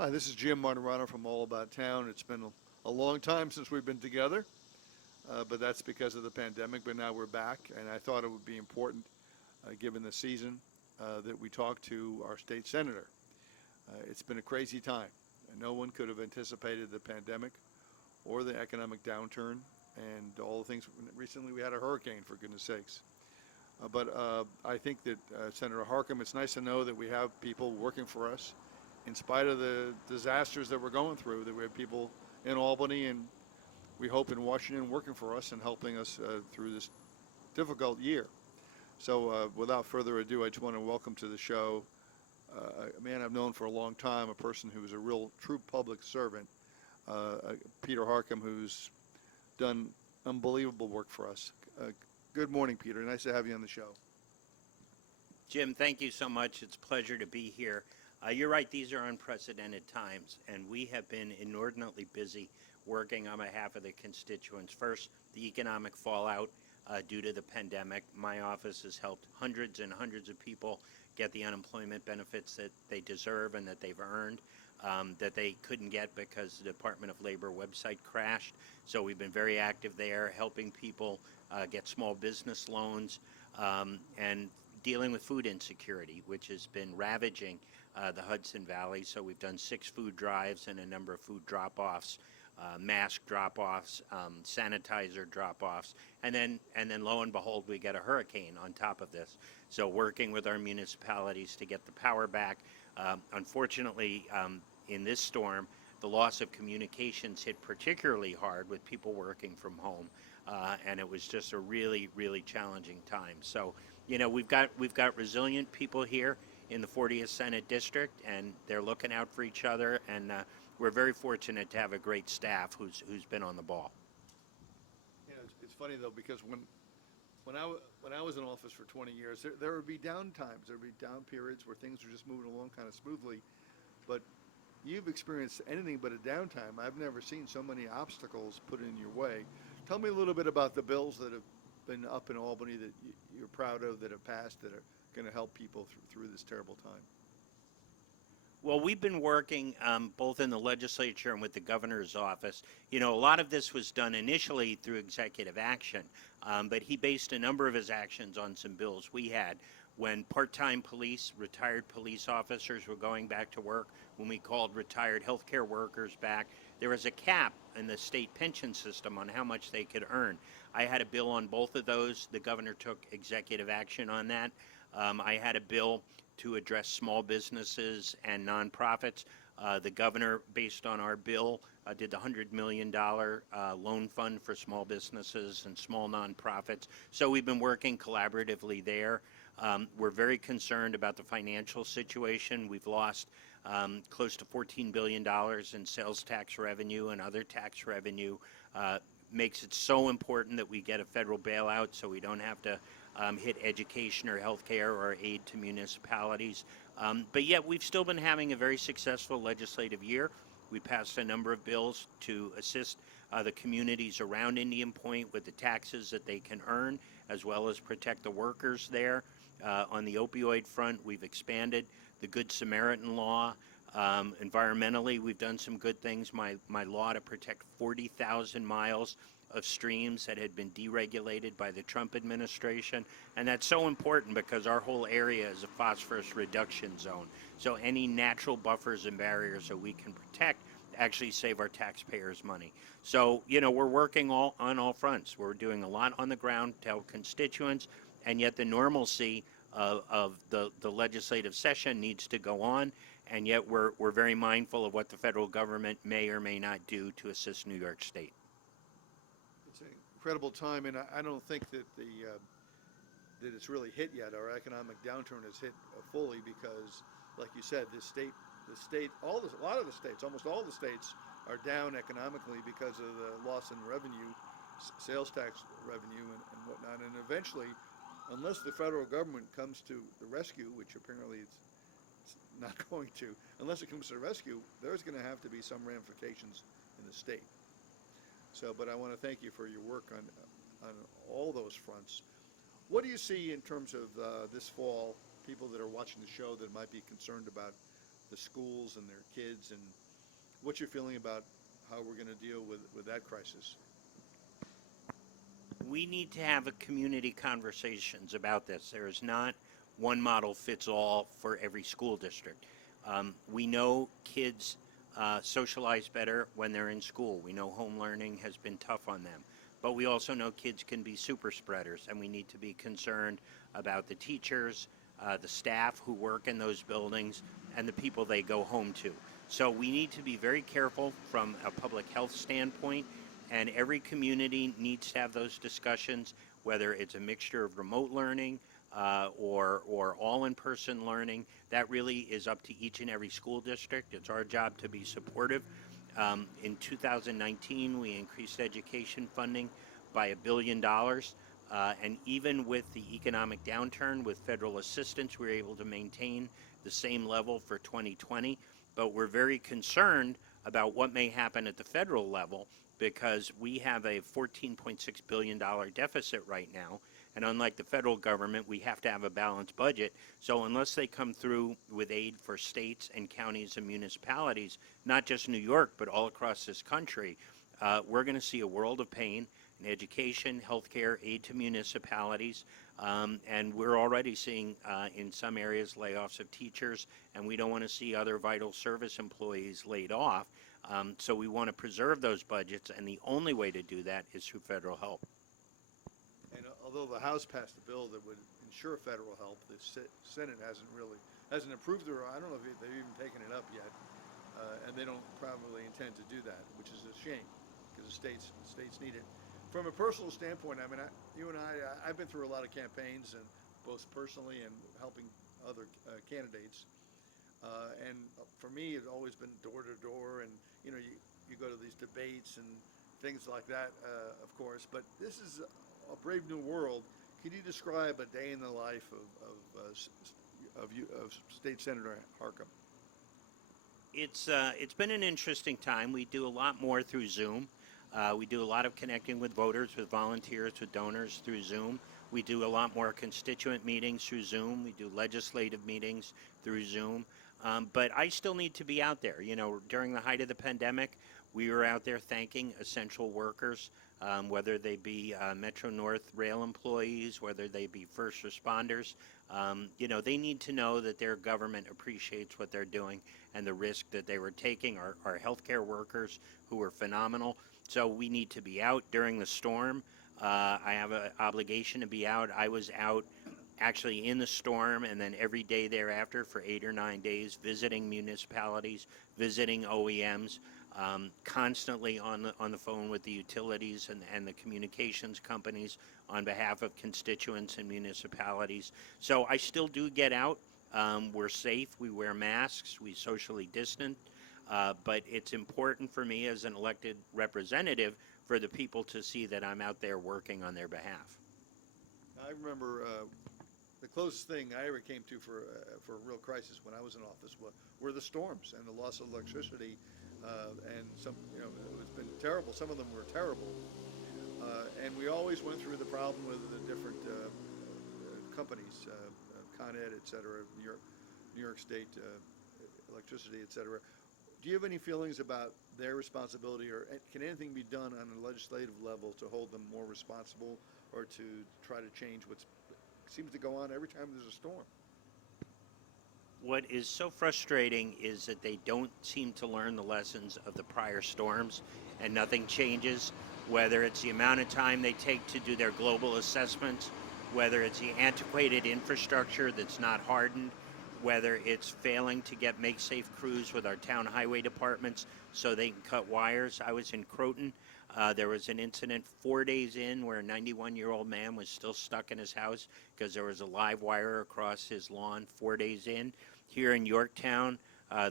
Hi, this is Jim Martorano from All About Town. It's been a long time since we've been together, but that's because of the pandemic. But now we're back, and I thought it would be important, given the season, that we talk to our state senator. It's been a crazy time. No one could have anticipated the pandemic or the economic downturn and all the things. Recently, we had a hurricane, for goodness sakes. But I think that Senator Harckham, it's nice to know that we have people working for us in spite of the disasters that we're going through, that we have people in Albany and we hope in Washington working for us and helping us through this difficult year. So without further ado, I just want to welcome to the show a man I've known for a long time, a person who's a real true public servant, Peter Harckham, who's done unbelievable work for us. Good morning, Peter. Nice to have you on the show. Jim, thank you so much. It's a pleasure to be here. You're right, these are unprecedented times, and we have been inordinately busy working on behalf of the constituents. First, the economic fallout due to the pandemic. My office has helped hundreds and hundreds of people get the unemployment benefits that they deserve and that they've earned, that they couldn't get because the Department of Labor website crashed. So we've been very active there, helping people get small business loans and dealing with food insecurity, which has been ravaging the Hudson Valley. So we've done 6 food drives and a number of food drop-offs, mask drop-offs, sanitizer drop-offs, and then lo and behold, we get a hurricane on top of this. So working with our municipalities to get the power back. Unfortunately, in this storm, the loss of communications hit particularly hard with people working from home, and it was just a really, really challenging time. So, you know, we've got resilient people here in the 40th Senate District, and they're looking out for each other, and we're very fortunate to have a great staff who's been on the ball. You know, it's funny though, because when I was in office for 20 years, there would be down times, there would be down periods where things were just moving along kind of smoothly, but you've experienced anything but a downtime. I've never seen so many obstacles put in your way. Tell me a little bit about the bills that have been up in Albany that you're proud of, that have passed, that are going to help people through this terrible time. Well, we've been working both in the legislature and with the governor's office. You know, a lot of this was done initially through executive action, but he based a number of his actions on some bills we had. When part-time police, retired police officers were going back to work, when we called retired healthcare workers back, there was a cap in the state pension system on how much they could earn. I had a bill on both of those. The governor took executive action on that. I had a bill to address small businesses and nonprofits. The governor, based on our bill, did the $100 million loan fund for small businesses and small nonprofits. So we've been working collaboratively there. We're very concerned about the financial situation. We've lost close to $14 billion in sales tax revenue and other tax revenue. Makes it so important that we get a federal bailout so we don't have to hit education or healthcare or aid to municipalities. But yet we've still been having a very successful legislative year. We passed a number of bills to assist the communities around Indian Point with the taxes that they can earn, as well as protect the workers there. On the opioid front, we've expanded the Good Samaritan law. Environmentally, we've done some good things. My law to protect 40,000 miles of streams that had been deregulated by the Trump administration. And that's so important because our whole area is a phosphorus reduction zone. So any natural buffers and barriers that we can protect actually save our taxpayers money. So, you know, we're working on all fronts. We're doing a lot on the ground to help constituents, and yet the normalcy of the legislative session needs to go on, and yet we're very mindful of what the federal government may or may not do to assist New York State. It's an incredible time, and I don't think that that it's really hit yet. Our economic downturn has hit fully because, like you said, a lot of the states, almost all the states, are down economically because of the loss in revenue, sales tax revenue, and whatnot. And eventually, unless the federal government comes to the rescue, which apparently it's not going to, unless it comes to the rescue, there's going to have to be some ramifications in the state. So, but I want to thank you for your work on all those fronts. What do you see in terms of this fall, people that are watching the show that might be concerned about the schools and their kids, and what's your feeling about how we're going to deal with that crisis? We need to have a community conversations about this. There is not one model fits all for every school district. We know kids socialize better when they're in school. We know home learning has been tough on them. But we also know kids can be super spreaders, and we need to be concerned about the teachers, the staff who work in those buildings, and the people they go home to. So we need to be very careful from a public health standpoint, and every community needs to have those discussions, whether it's a mixture of remote learning or all in-person learning. That really is up to each and every school district. It's our job to be supportive. In 2019, we increased education funding by $1 billion. And even with the economic downturn, with federal assistance, we were able to maintain the same level for 2020. But we're very concerned about what may happen at the federal level, because we have a $14.6 billion deficit right now. And unlike the federal government, we have to have a balanced budget. So unless they come through with aid for states and counties and municipalities, not just New York, but all across this country, we're going to see a world of pain in education, healthcare, aid to municipalities. And we're already seeing in some areas layoffs of teachers, and we don't want to see other vital service employees laid off. So we want to preserve those budgets, and the only way to do that is through federal help. And although the House passed a bill that would ensure federal help, the Senate hasn't approved it, or I don't know if they've even taken it up yet, and they don't probably intend to do that, which is a shame, because the states need it. From a personal standpoint, I mean, you and I've been through a lot of campaigns, and both personally and helping other candidates. And for me, it's always been door to door, and you go to these debates and things like that, of course. But this is a brave new world. Can you describe a day in the life of State Senator Harckham? It's been an interesting time. We do a lot more through Zoom. We do a lot of connecting with voters, with volunteers, with donors through Zoom. We do a lot more constituent meetings through Zoom. We do legislative meetings through Zoom. But I still need to be out there. During the height of the pandemic, we were out there thanking essential workers, whether they be Metro North rail employees, whether they be first responders. They need to know that their government appreciates what they're doing and the risk that they were taking. Our healthcare workers, who were phenomenal. So we need to be out during the storm. I have an obligation to be out. I was out actually in the storm, and then every day thereafter for 8 or 9 days, visiting municipalities, visiting OEMs, constantly on the phone with the utilities and the communications companies on behalf of constituents and municipalities. So I still do get out. We're safe. We wear masks. We socially distant. But it's important for me as an elected representative for the people to see that I'm out there working on their behalf. I remember the closest thing I ever came to for a real crisis when I was in office were the storms and the loss of electricity, and some, it's been terrible. Some of them were terrible, and we always went through the problem with the different companies, Con Ed, et cetera, New York State Electricity, et cetera. Do you have any feelings about their responsibility, or can anything be done on a legislative level to hold them more responsible, or to try to change what seems to go on every time there's a storm? What is so frustrating is that they don't seem to learn the lessons of the prior storms, and nothing changes, whether it's the amount of time they take to do their global assessments, whether it's the antiquated infrastructure that's not hardened, whether it's failing to get make-safe crews with our town highway departments so they can cut wires. I was in Croton. There was an incident 4 days in where a 91-year-old man was still stuck in his house because there was a live wire across his lawn 4 days in. Here in Yorktown,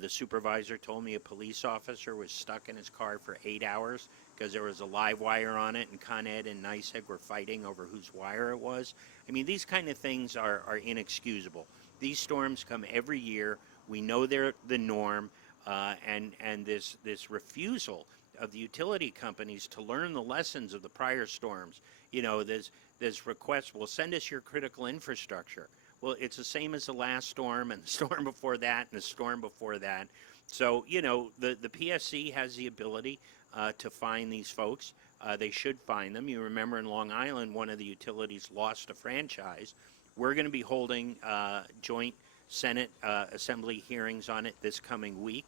the supervisor told me a police officer was stuck in his car for 8 hours because there was a live wire on it, and Con Ed and NYSEG were fighting over whose wire it was. I mean, these kind of things are inexcusable. These storms come every year. We know they're the norm, and this refusal of the utility companies to learn the lessons of the prior storms. There's requests, well, send us your critical infrastructure. Well, it's the same as the last storm and the storm before that and the storm before that. So, the PSC has the ability to find these folks. They should find them. You remember in Long Island, one of the utilities lost a franchise. We're going to be holding joint Senate Assembly hearings on it this coming week,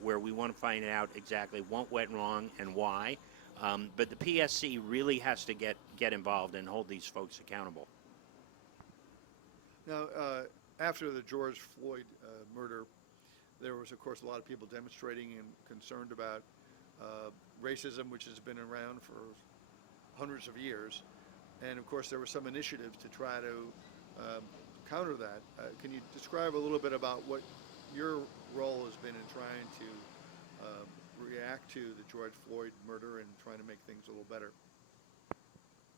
where we want to find out exactly what went wrong and why. But the PSC really has to get involved and hold these folks accountable. Now, after the George Floyd murder, there was, of course, a lot of people demonstrating and concerned about racism, which has been around for hundreds of years. And, of course, there were some initiatives to try to counter that. Can you describe a little bit about what your role has been in trying to react to the George Floyd murder and trying to make things a little better?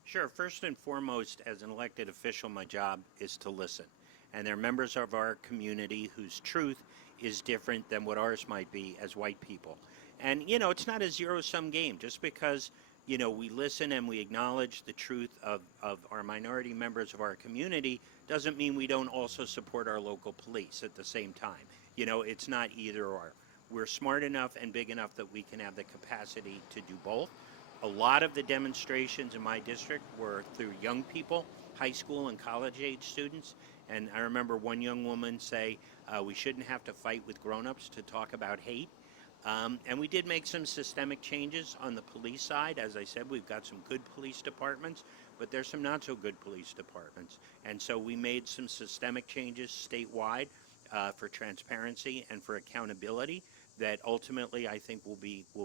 Sure. First and foremost, as an elected official, my job is to listen. And there are members of our community whose truth is different than what ours might be as white people. And, it's not a zero-sum game. Just because, we listen and we acknowledge the truth of our minority members of our community doesn't mean we don't also support our local police at the same time. It's not either or. We're smart enough and big enough that we can have the capacity to do both. A lot of the demonstrations in my district were through young people, high school and college age students. And I remember one young woman say, we shouldn't have to fight with grown-ups to talk about hate. And we did make some systemic changes on the police side. As I said, we've got some good police departments, but there's some not so good police departments. And so we made some systemic changes statewide for transparency and for accountability that ultimately I think will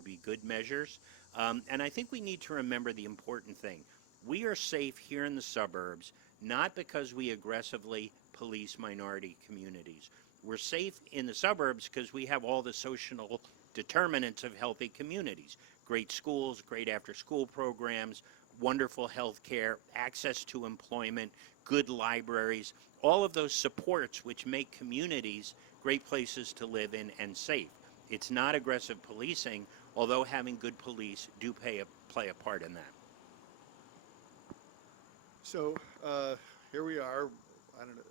be good measures. And I think we need to remember the important thing. We are safe here in the suburbs, not because we aggressively police minority communities. We're safe in the suburbs because we have all the social determinants of healthy communities. Great schools, great after-school programs, wonderful health care, access to employment, good libraries, all of those supports which make communities great places to live in and safe. It's not aggressive policing, although having good police do play a part in that. So here we are, I don't know,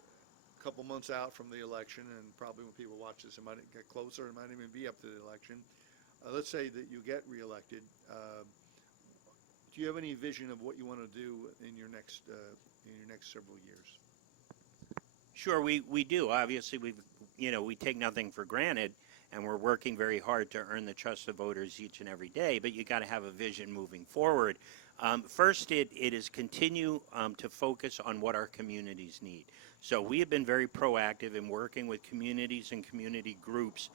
a couple months out from the election, and probably when people watch this, it might get closer. It might even be up to the election. Let's say that you get reelected. Do you have any vision of what you want to do in your next several years? Sure, we do. Obviously, we take nothing for granted, and we're working very hard to earn the trust of voters each and every day, but you got to have a vision moving forward. First, it is continue to focus on what our communities need. So we have been very proactive in working with communities and community groups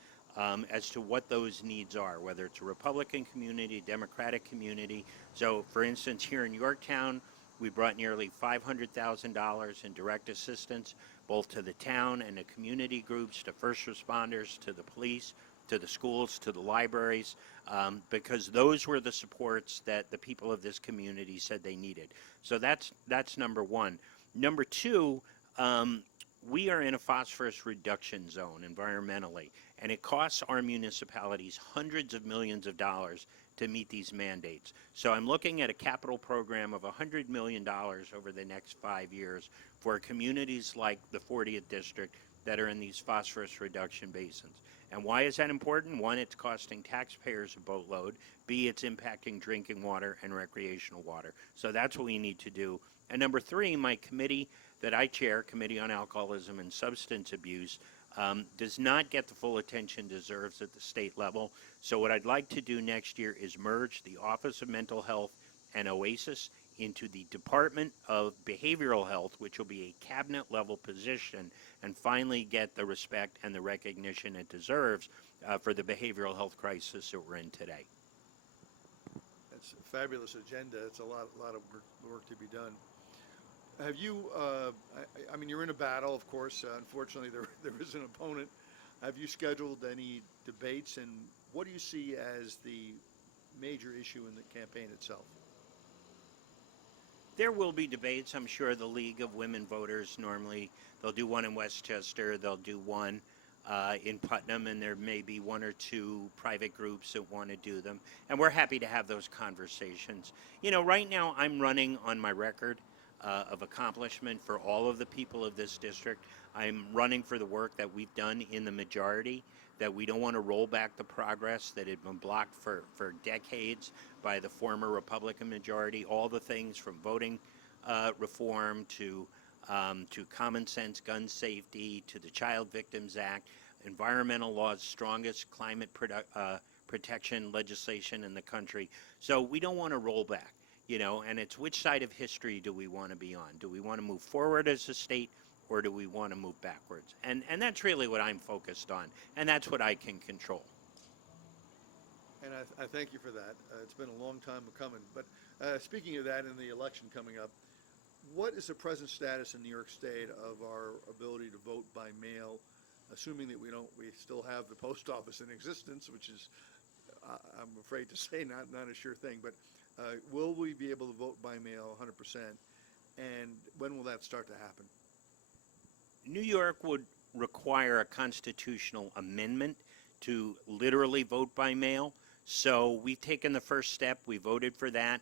as to what those needs are, whether it's a Republican community, Democratic community. So, for instance, here in Yorktown, we brought nearly $500,000 in direct assistance, both to the town and the community groups, to first responders, to the police, to the schools, to the libraries, because those were the supports that the people of this community said they needed. So that's number one. Number two, we are in a phosphorus reduction zone environmentally, and it costs our municipalities hundreds of millions of dollars to meet these mandates. So I'm looking at a capital program of $100 million over the next 5 years for communities like the 40th District that are in these phosphorus reduction basins. And why is that important? One, it's costing taxpayers a boatload. B, it's impacting drinking water and recreational water. So that's what we need to do. And number three, my committee that I chair, Committee on Alcoholism and Substance Abuse, does not get the full attention it deserves at the state level. So what I'd like to do next year is merge the Office of Mental Health and OASIS into the Department of Behavioral Health, which will be a cabinet-level position, and finally get the respect and the recognition it deserves for the behavioral health crisis that we're in today. That's a fabulous agenda. It's a lot of work to be done. Have you, I mean, you're in a battle, of course. Unfortunately, there is an opponent. Have you scheduled any debates, and what do you see as the major issue in the campaign itself? There will be debates. I'm sure the League of Women Voters, normally they'll do one in Westchester, they'll do one in Putnam, and there may be one or two private groups that want to do them. And we're happy to have those conversations. You know, right now I'm running on my record. of accomplishment for all of the people of this district. I'm running for the work that we've done in the majority, that we don't want to roll back the progress that had been blocked for decades by the former Republican majority, all the things from voting reform to common sense gun safety to the Child Victims Act, environmental laws, strongest climate protection legislation in the country. So we don't want to roll back, and it's which side of history do we want to be on? Do we want to move forward as a state, or do we want to move backwards? And that's really what I'm focused on, and that's what I can control. And I thank you for that. It's been a long time coming. But speaking of that, in the election coming up, what is the present status in New York State of our ability to vote by mail, assuming that we still have the post office in existence, which is, I'm afraid to say, not a sure thing. But will we be able to vote by mail 100%? And when will that start to happen? New York would require a constitutional amendment to literally vote by mail. So we've taken the first step. We voted for that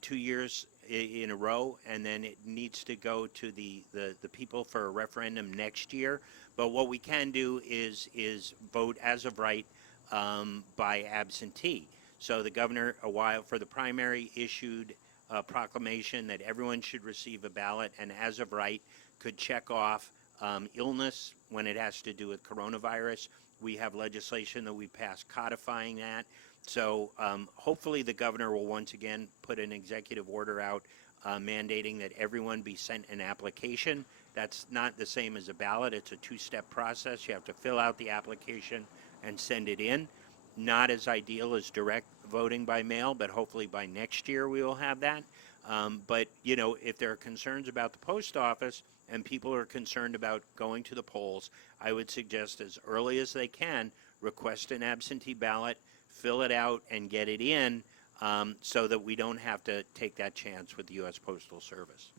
2 years in a row, and then it needs to go to the people for a referendum next year. But what we can do is vote as of right by absentee. So the governor, a while for the primary, issued a proclamation that everyone should receive a ballot, and as of right could check off illness when it has to do with coronavirus. We have legislation that we passed codifying that. So hopefully the governor will once again put an executive order out mandating that everyone be sent an application. That's not the same as a ballot. It's a two-step process. You have to fill out the application and send it in. Not as ideal as direct voting by mail, but hopefully by next year we will have that. But, if there are concerns about the post office and people are concerned about going to the polls, I would suggest as early as they can, request an absentee ballot, fill it out, and get it in so that we don't have to take that chance with the U.S. Postal Service.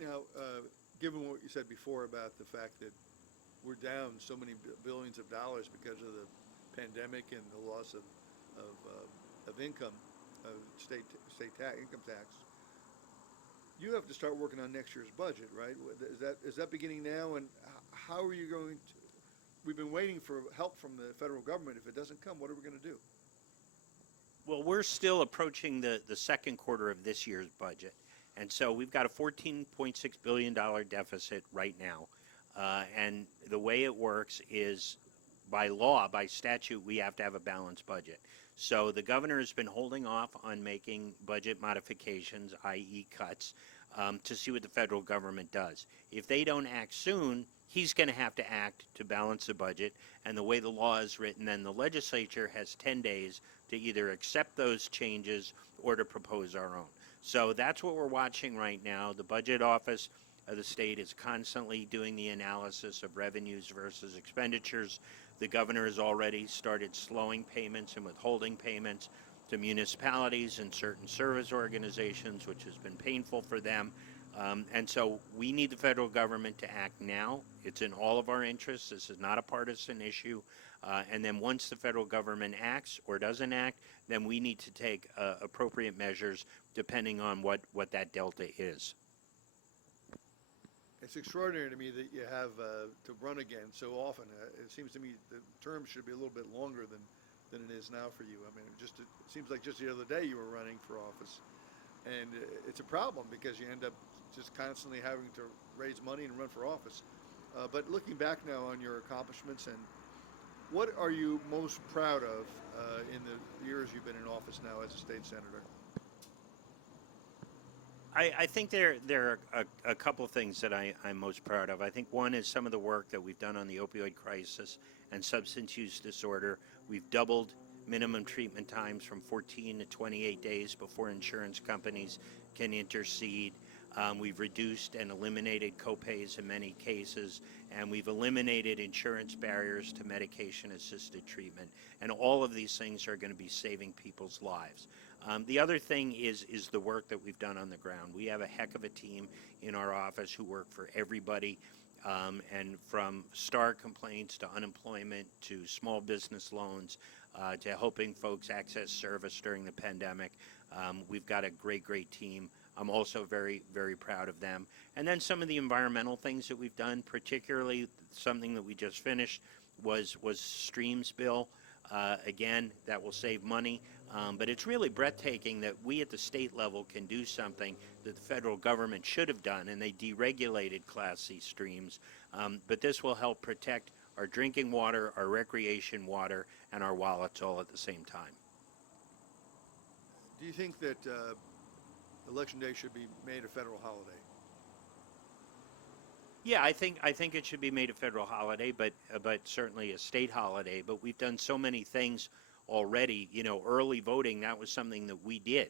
Now, given what you said before about the fact that we're down so many billions of dollars because of the pandemic and the loss of income, income tax, you have to start working on next year's budget, right? Is that beginning now? And how are you going to? We've been waiting for help from the federal government. If it doesn't come, what are we going to do? Well, we're still approaching the second quarter of this year's budget. And so we've got a $14.6 billion deficit right now. And the way it works is by law, by statute, we have to have a balanced budget. So the governor has been holding off on making budget modifications, i.e. cuts, to see what the federal government does. If they don't act soon, he's going to have to act to balance the budget. And the way the law is written, then the legislature has 10 days to either accept those changes or to propose our own. So that's what we're watching right now. The budget office of the state is constantly doing the analysis of revenues versus expenditures. The governor has already started slowing payments and withholding payments to municipalities and certain service organizations, which has been painful for them. And so we need the federal government to act now. It's in all of our interests. This is not a partisan issue. And then once the federal government acts or doesn't act, then we need to take appropriate measures depending on what that delta is. It's extraordinary to me that you have to run again so often. It seems to me the term should be a little bit longer than it is now for you. I mean, it seems like just the other day you were running for office. And it's a problem because you end up just constantly having to raise money and run for office. But looking back now on your accomplishments, and what are you most proud of in the years you've been in office now as a state senator? I think there are a couple of things that I'm most proud of. I think one is some of the work that we've done on the opioid crisis and substance use disorder. We've doubled minimum treatment times from 14 to 28 days before insurance companies can intercede. We've reduced and eliminated copays in many cases, and we've eliminated insurance barriers to medication-assisted treatment. And all of these things are going to be saving people's lives. The other thing is the work that we've done on the ground. We have a heck of a team in our office who work for everybody, and from STAR complaints to unemployment to small business loans to helping folks access service during the pandemic. We've got a great team I'm also very, very proud of them. And then some of the environmental things that we've done, particularly something that we just finished was streams bill. Again, that will save money, but it's really breathtaking that we at the state level can do something that the federal government should have done, and they deregulated Class C streams. But this will help protect our drinking water, our recreation water, and our wallets all at the same time. Do you think that Election Day should be made a federal holiday? Yeah, I think it should be made a federal holiday, but certainly a state holiday. But we've done so many things already. You know, early voting, that was something that we did.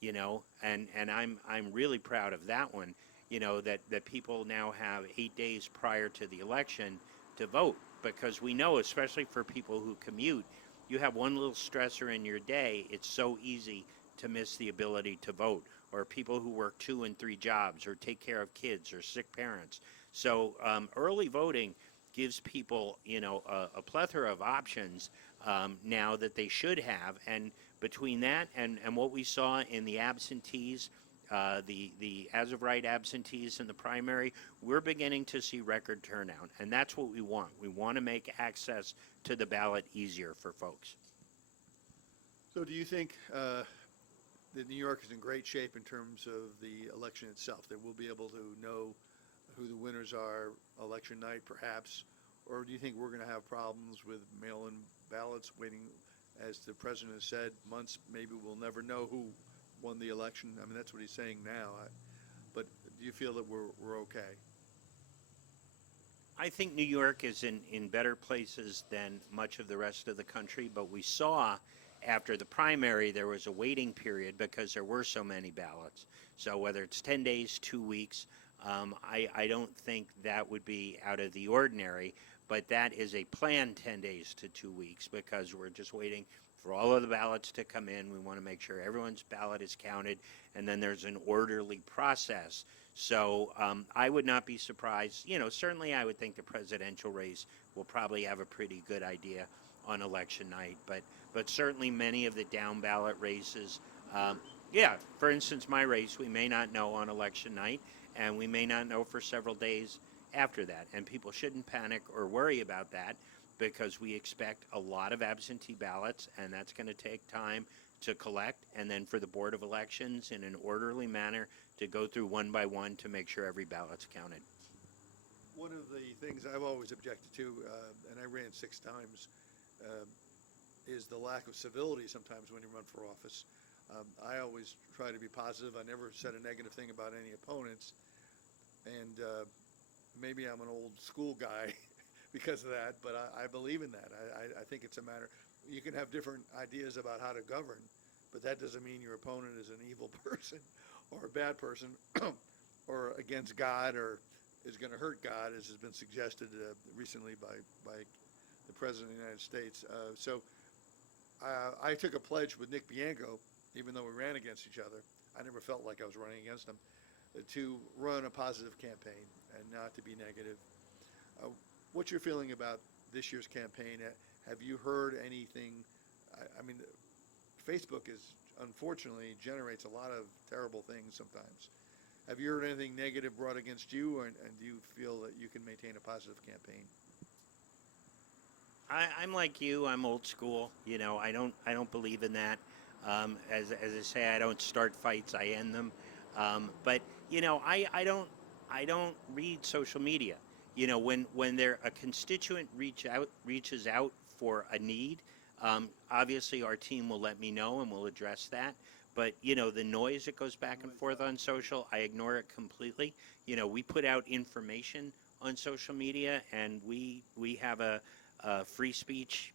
You know, and I'm really proud of that one. You know, that people now have 8 days prior to the election to vote, because we know, especially for people who commute, you have one little stressor in your day, it's so easy to miss the ability to vote, or people who work 2 and 3 jobs, or take care of kids or sick parents. So early voting gives people, you know, a plethora of options now that they should have. And between that and what we saw in the absentees, the as of right absentees in the primary, we're beginning to see record turnout, and that's what we want. We want to make access to the ballot easier for folks. So do you think that New York is in great shape in terms of the election itself, that we'll be able to know who the winners are election night perhaps, or do you think we're going to have problems with mail-in ballots waiting, as the president has said, months, maybe we'll never know who won the election? I mean, that's what he's saying now. But do you feel that we're okay? I think New York is in better places than much of the rest of the country, but we saw after the primary there was a waiting period because there were so many ballots. So whether it's 10 days, 2 weeks, I don't think that would be out of the ordinary, but that is a planned 10 days to 2 weeks because we're just waiting for all of the ballots to come in. We want to make sure everyone's ballot is counted, and then there's an orderly process. So I would not be surprised. You know, certainly I would think the presidential race will probably have a pretty good idea on election night, but certainly many of the down ballot races, yeah, for instance, my race, we may not know on election night, and we may not know for several days after that. And people shouldn't panic or worry about that because we expect a lot of absentee ballots, and that's going to take time to collect, and then for the Board of Elections in an orderly manner to go through one by one to make sure every ballot's counted. One of the things I've always objected to, and I ran 6 times, is the lack of civility sometimes when you run for office. I always try to be positive. I never said a negative thing about any opponents, and maybe I'm an old school guy because of that, but I believe in that. I think it's a matter, you can have different ideas about how to govern, but that doesn't mean your opponent is an evil person or a bad person or against God or is going to hurt God, as has been suggested recently by the President of the United States. So I took a pledge with Nick Bianco, even though we ran against each other. I never felt like I was running against him, to run a positive campaign and not to be negative. What's your feeling about this year's campaign? Have you heard anything? I mean, Facebook unfortunately generates a lot of terrible things sometimes. Have you heard anything negative brought against you, and do you feel that you can maintain a positive campaign? I'm like you. I'm old school. You know, I don't believe in that. As I say, I don't start fights. I end them. But you know, I don't read social media. You know, when a constituent reaches out for a need, obviously our team will let me know and we'll address that. But you know, the noise that goes back and forth on social, I ignore it completely. You know, we put out information on social media, and we have a free speech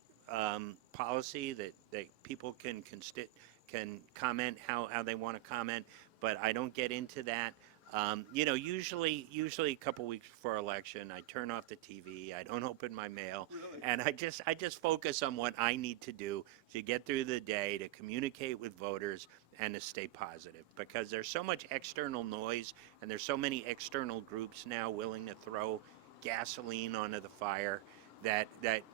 policy that people can comment how they want to comment, but I don't get into that. You know, usually a couple weeks before election, I turn off the TV. I don't open my mail, Really? and I just focus on what I need to do to get through the day, to communicate with voters, and to stay positive. Because there's so much external noise, and there's so many external groups now willing to throw gasoline onto the fire, that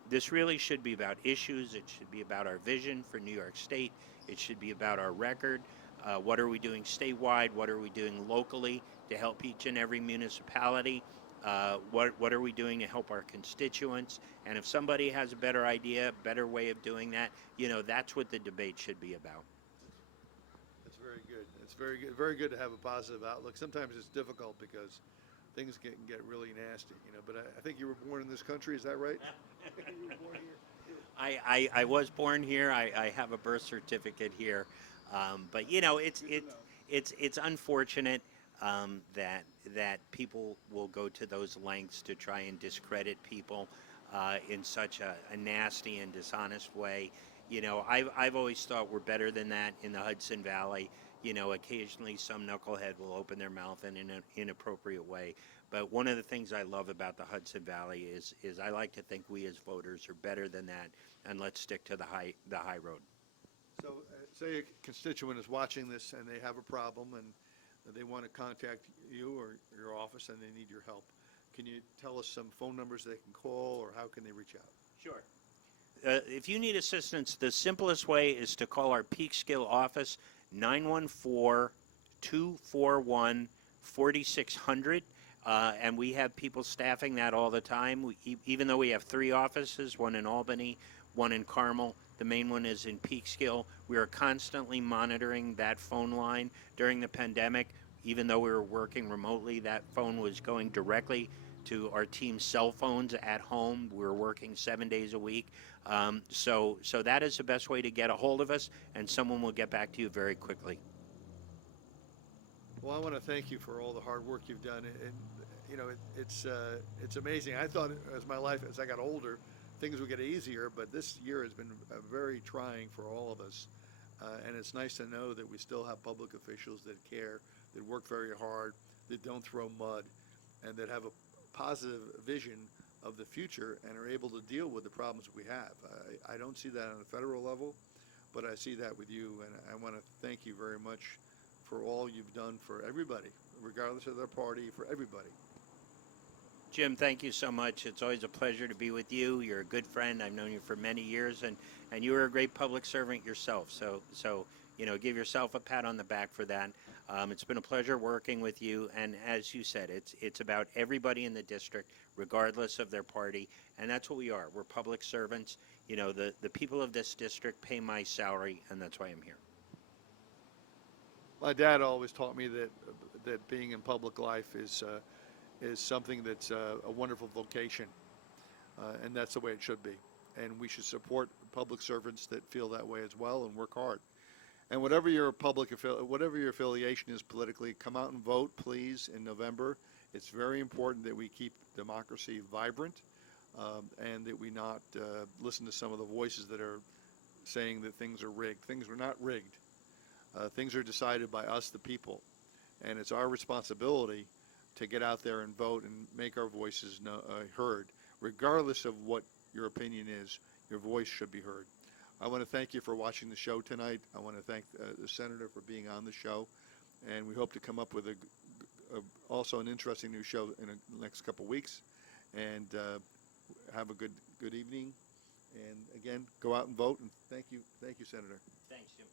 this really should be about issues. It should be about our vision for New York State. It should be about our record. What are we doing statewide? What are we doing locally to help each and every municipality? What are we doing to help our constituents? And if somebody has a better idea, a better way of doing that, that's what the debate should be about. That's very good. It's very good to have a positive outlook. Sometimes it's difficult because things can get really nasty, but I think you were born in this country, is that right? You were born here? I was born here. I have a birth certificate here, but it's unfortunate that people will go to those lengths to try and discredit people in such a nasty and dishonest way. I've always thought we're better than that in the Hudson Valley. Occasionally some knucklehead will open their mouth in an inappropriate way. But one of the things I love about the Hudson Valley is I like to think we as voters are better than that, and let's stick to the high road. So say a constituent is watching this and they have a problem and they want to contact you or your office and they need your help. Can you tell us some phone numbers they can call, or how can they reach out? Sure. If you need assistance, the simplest way is to call our Peekskill office, 914-241-4600. And we have people staffing that all the time. Even though we have 3 offices, one in Albany, one in Carmel, the main one is in Peekskill. We are constantly monitoring that phone line. During the pandemic, even though we were working remotely, that phone was going directly to our team's cell phones at home. We were working 7 days a week. So that is the best way to get a hold of us, and someone will get back to you very quickly. Well, I want to thank you for all the hard work you've done, and it's amazing. I thought as I got older, things would get easier, but this year has been very trying for all of us, and it's nice to know that we still have public officials that care, that work very hard, that don't throw mud, and that have a positive vision of the future and are able to deal with the problems we have. I don't see that on a federal level, but I see that with you, and I want to thank you very much for all you've done for everybody, regardless of their party, for everybody. Jim, thank you so much. It's always a pleasure to be with you. You're a good friend. I've known you for many years, and you were a great public servant yourself. So give yourself a pat on the back for that. It's been a pleasure working with you, and as you said, it's about everybody in the district, regardless of their party, and that's what we are. We're public servants. The people of this district pay my salary, and that's why I'm here. My dad always taught me that being in public life is something that's a wonderful vocation, and that's the way it should be. And we should support public servants that feel that way as well and work hard. And whatever your affiliation is politically, come out and vote, please, in November. It's very important that we keep democracy vibrant, and that we not listen to some of the voices that are saying that things are rigged. Things are not rigged. Things are decided by us, the people, and it's our responsibility to get out there and vote and make our voices heard. Regardless of what your opinion is, your voice should be heard. I want to thank you for watching the show tonight. I want to thank the Senator for being on the show, and we hope to come up with also an interesting new show in the next couple weeks. And have a good evening. And again, go out and vote. And thank you, Senator. Thanks, Jim.